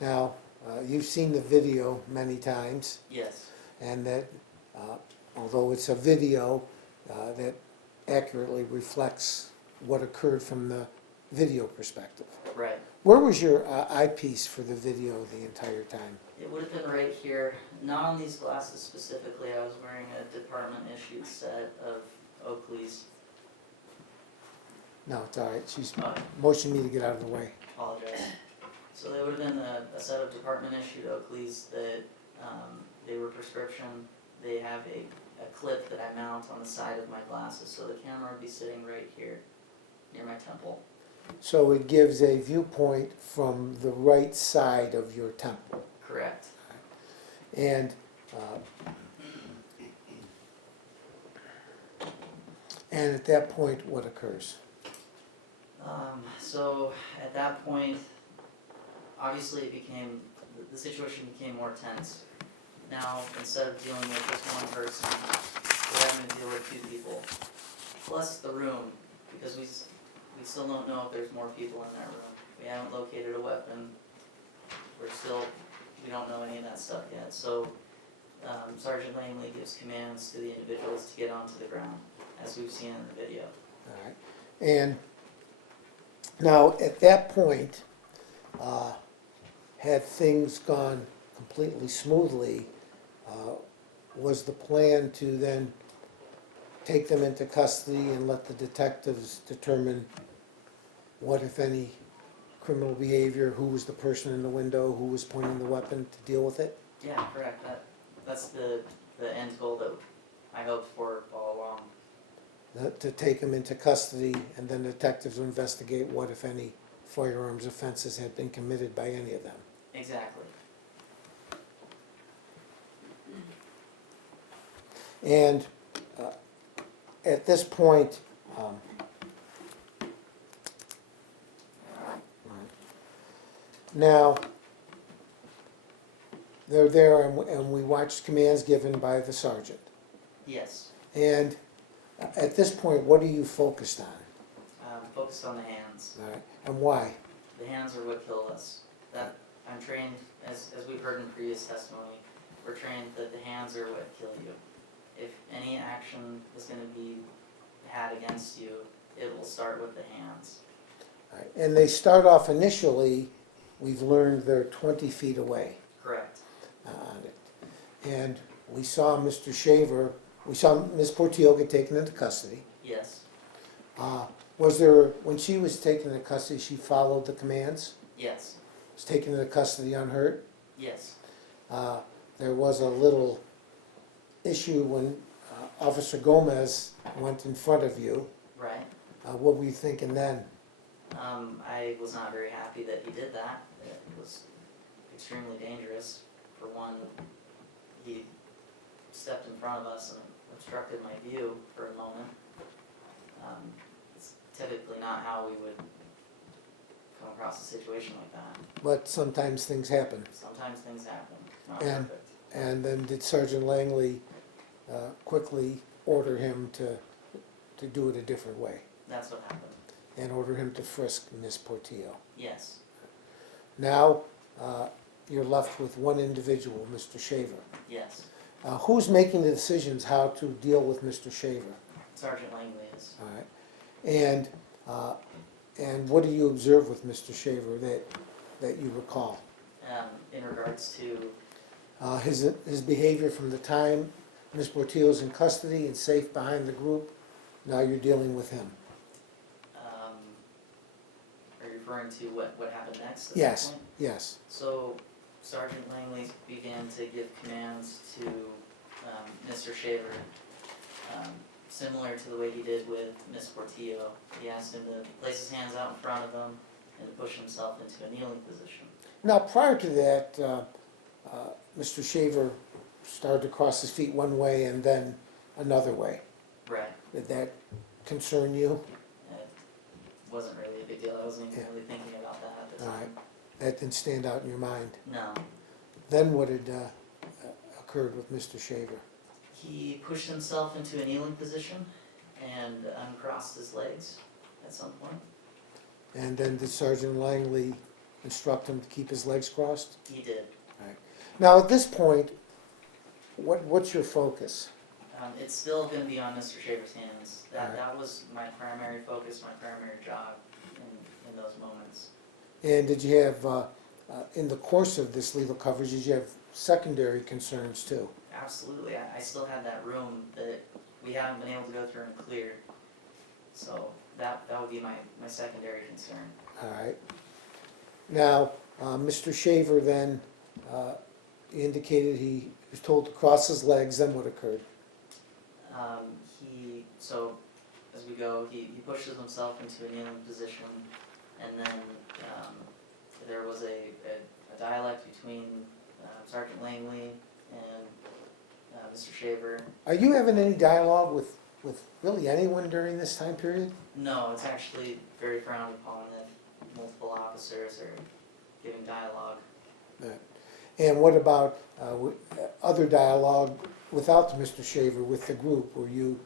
Now, you've seen the video many times, Yes. and that although it's a video that accurately reflects what occurred from the video perspective. Right. Where was your eyepiece for the video the entire time? It would have been right here, not on these glasses specifically. I was wearing a department issued set of Oakley's. No, it's all right. She's Oh, motioning me to get out of the way. apologize. So they would have been a set of department issued Oakley's that they were prescription. They have a clip that I mount on the side of my glasses, so the camera would be sitting right here near my temple. So it gives a viewpoint from the right side of your temple. Correct. And at that point, what occurs? So at that point, obviously the situation became more tense. Now, instead of dealing with just one person, we're having to deal with two people, plus the room, because we still don't know if there's more people in that room. We haven't located a weapon. We don't know any of that stuff yet. So Sergeant Langley gives commands to the individuals to get onto the ground, as we've seen in the video. All right. And now, at that point, had things gone completely smoothly, was the plan to then take them into custody and let the detectives determine what, if any, criminal behavior, who was the person in the window, who was pointing the weapon, to deal with it? Yeah, correct. That's the end goal that I hoped for all along. To take them into custody, and then detectives will investigate what, if any, firearms offenses had been committed by any of them. Exactly. And at this point, now, they're there and we watched commands given by the sergeant. Yes. And at this point, what are you focused on? Focused on the hands. All right. And why? The hands are what killed us. That I'm trained, as we've heard in previous testimony, we're trained that the hands are what kill you. If any action is going to be had against you, it will start with the hands. All right. And they start off initially, we've learned they're 20 feet away. Correct. On it. And we saw Mr. Shaver, we saw Ms. Portillo get taken into custody. Yes. Was there, when she was taken into custody, she followed the commands? Yes. Was taken into custody unhurt? Yes. There was a little issue when Officer Gomez went in front of you. Right. What were you thinking then? I was not very happy that he did that. It was extremely dangerous. For one, he stepped in front of us and obstructed my view for a moment. It's typically not how we would come across a situation like that. But sometimes things happen. Sometimes things happen. It's not And- perfect. And then did Sergeant Langley quickly order him to do it a different way? That's what happened. And order him to frisk Ms. Portillo? Yes. Now, you're left with one individual, Mr. Shaver. Yes. Who's making the decisions how to deal with Mr. Shaver? Sergeant Langley is. All right. And what do you observe with Mr. Shaver that you recall? In regards to, His behavior from the time Ms. Portillo's in custody and safe behind the group, now you're dealing with him. are you referring to what happened next at that Yes, point? yes. So Sergeant Langley began to give commands to Mr. Shaver, similar to the way he did with Miss Portillo. He asked him to place his hands out in front of him and to push himself into a kneeling position. Now, prior to that, Mr. Shaver started to cross his feet one way and then another way. Right. Did that concern you? It wasn't really a big deal. I wasn't even Yeah. really thinking about that at the All time. right. That didn't stand out in your mind. No. Then what had occurred with Mr. Shaver? He pushed himself into a kneeling position and uncrossed his legs at some point. And then did Sergeant Langley instruct him to keep his legs crossed? He did. Now, at this point, what's your focus? It's still going to be on Mr. Shaver's hands. Alright. That was my primary focus, my primary job in those moments. And did you have, in the course of this legal coverage, did you have secondary concerns too? Absolutely. I still had that room that we haven't been able to go through and clear. So that would be my secondary concern. All right. Now, Mr. Shaver then indicated he was told to cross his legs, then what occurred? So as we go, he pushes himself into a kneeling position, and then there was a dialect between Sergeant Langley and Mr. Shaver. Are you having any dialogue with really anyone during this time period? No, it's actually very frowned upon that multiple officers are giving dialogue. And what about other dialogue without Mr. Shaver with the group? Were you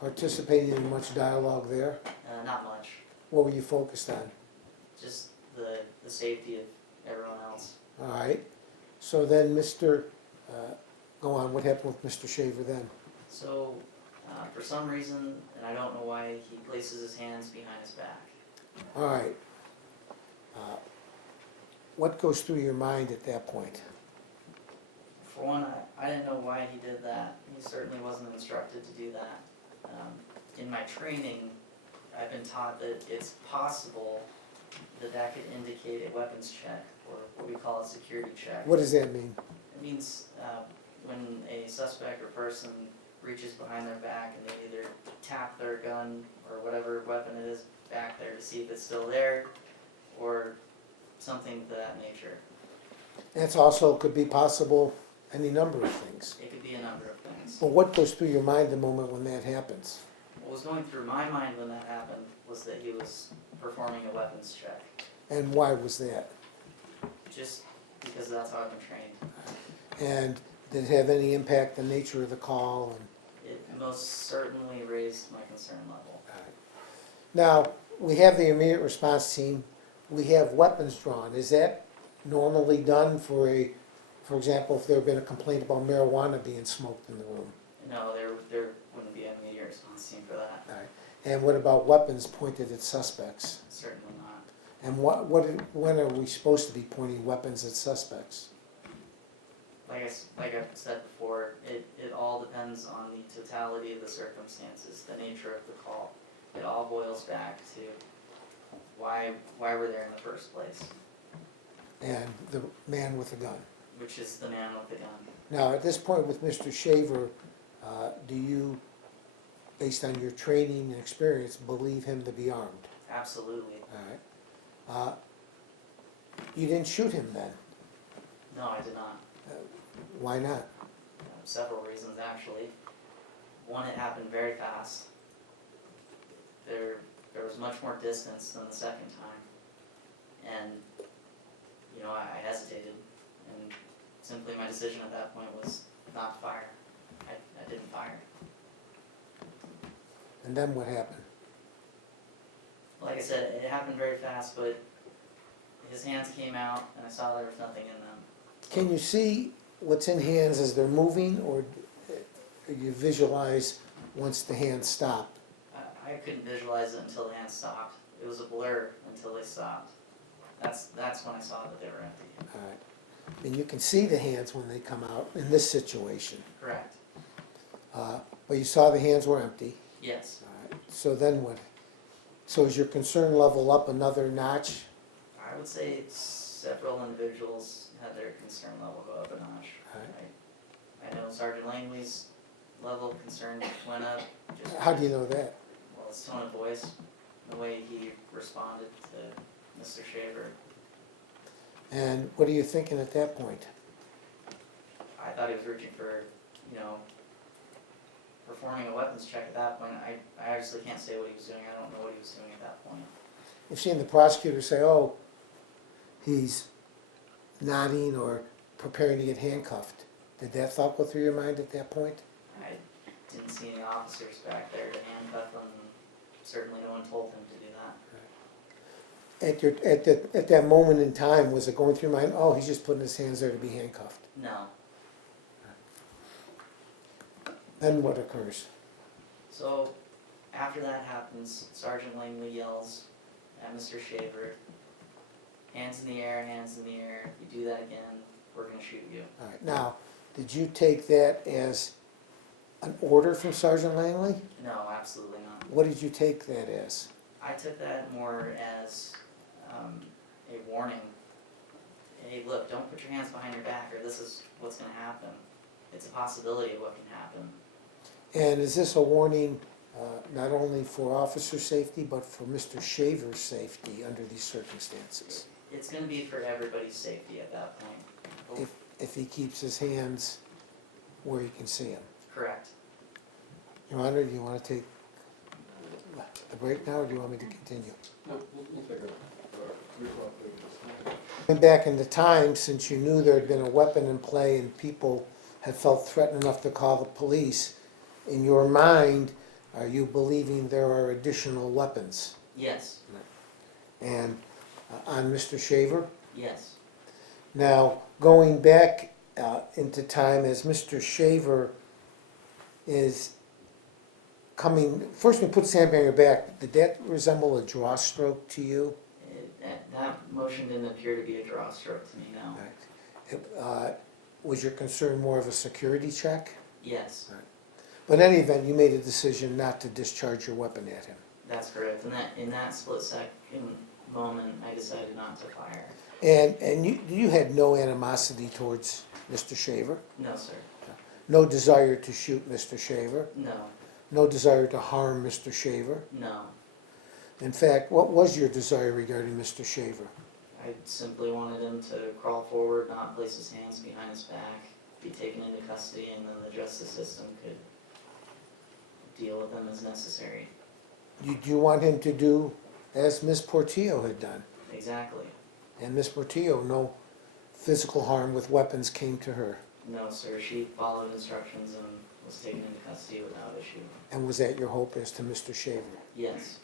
participating in much dialogue there? Not much. What were you focused on? Just the safety of everyone else. All right. So then go on, what happened with Mr. Shaver then? So, for some reason, and I don't know why, he places his hands behind his back. All right. What goes through your mind at that point? For one, I didn't know why he did that. He certainly wasn't instructed to do that. In my training, I've been taught that it's possible that could indicate a weapons check, or what we call a security check. What does that mean? It means when a suspect or person reaches behind their back and they either tap their gun or whatever weapon it is back there to see if it's still there, or something to that nature. That's also could be possible any number of things. It could be a number of things. But what goes through your mind the moment when that happens? What was going through my mind when that happened was that he was performing a weapons check. And why was that? Just because that's how I've been trained. And did it have any impact on the nature of the call? It most certainly raised my concern level. Now, we have the immediate response team. We have weapons drawn. Is that normally done for example, if there had been a complaint about marijuana being smoked in the room? No, there wouldn't be an immediate response team for that. All right. And what about weapons pointed at suspects? Certainly not. And when are we supposed to be pointing weapons at suspects? Like I've said before, it all depends on the totality of the circumstances, the nature of the call. It all boils back to why we're there in the first place. And the man with the gun. Which is the man with the gun. Now, at this point with Mr. Shaver, do you, based on your training and experience, believe him to be armed? Absolutely. All right. You didn't shoot him then? No, I did not. Why not? Several reasons, actually. One, it happened very fast. There was much more distance than the second time. And, I hesitated. And simply my decision at that point was not to fire. I didn't fire. And then what happened? Like I said, it happened very fast, but his hands came out and I saw there was nothing in them. Can you see what's in hands as they're moving, or you visualize once the hands stop? I couldn't visualize it until the hands stopped. It was a blur until they stopped. That's when I saw that they were empty. All right. And you can see the hands when they come out in this situation. Correct. But you saw the hands were empty. Yes. All right. So then what? So is your concern level up another notch? I would say several individuals had their concern level go up a notch. All right. I know Sergeant Langley's level of concern went up. How do you know that? Well, his tone of voice, the way he responded to Mr. Shaver. And what are you thinking at that point? I thought he was reaching for, performing a weapons check at that point. I actually can't say what he was doing. I don't know what he was doing at that point. You've seen the prosecutor say, oh, he's nodding or preparing to get handcuffed. Did that thought go through your mind at that point? I didn't see any officers back there to handcuff him. Certainly no one told him to do that. at that moment in time, was it going through your mind, oh, he's just putting his hands there to be handcuffed? No. Then what occurs? So, after that happens, Sergeant Langley yells at Mr. Shaver, hands in the air, you do that again, we're gonna shoot you. All right, now, did you take that as an order from Sergeant Langley? No, absolutely not. What did you take that as? I took that more as a warning. Hey, look, don't put your hands behind your back or this is what's gonna happen. It's a possibility of what can happen. And is this a warning not only for officer safety, but for Mr. Shaver's safety under these circumstances? It's gonna be for everybody's safety at that point. If he keeps his hands where you can see him. Correct. Your Honor, do you want to take a break now, or do you want me to continue? No, we'll take a 3 o'clock break. Going back in the time, since you knew there had been a weapon in play and people had felt threatened enough to call the police, in your mind, are you believing there are additional weapons? Yes. And on Mr. Shaver? Yes. Now, going back into time, as Mr. Shaver is coming, first we put his hand behind your back, did that resemble a draw stroke to you? That motion didn't appear to be a draw stroke to me, no. Right. Was your concern more of a security check? Yes, But in any event, you made a decision not to discharge your weapon at him. that's correct. In that split second moment, I decided not to fire. And you had no animosity towards Mr. Shaver? No, sir. No desire to shoot Mr. Shaver? No. No desire to harm Mr. Shaver? No. In fact, what was your desire regarding Mr. Shaver? I simply wanted him to crawl forward, not place his hands behind his back, be taken into custody, and then the justice system could deal with him as necessary. Do you want him to do as Ms. Portillo had done? Exactly. And Ms. Portillo, no physical harm with weapons came to her. No, sir. She followed instructions and was taken into custody without issue. And was that your hope as to Mr. Shaver? Yes.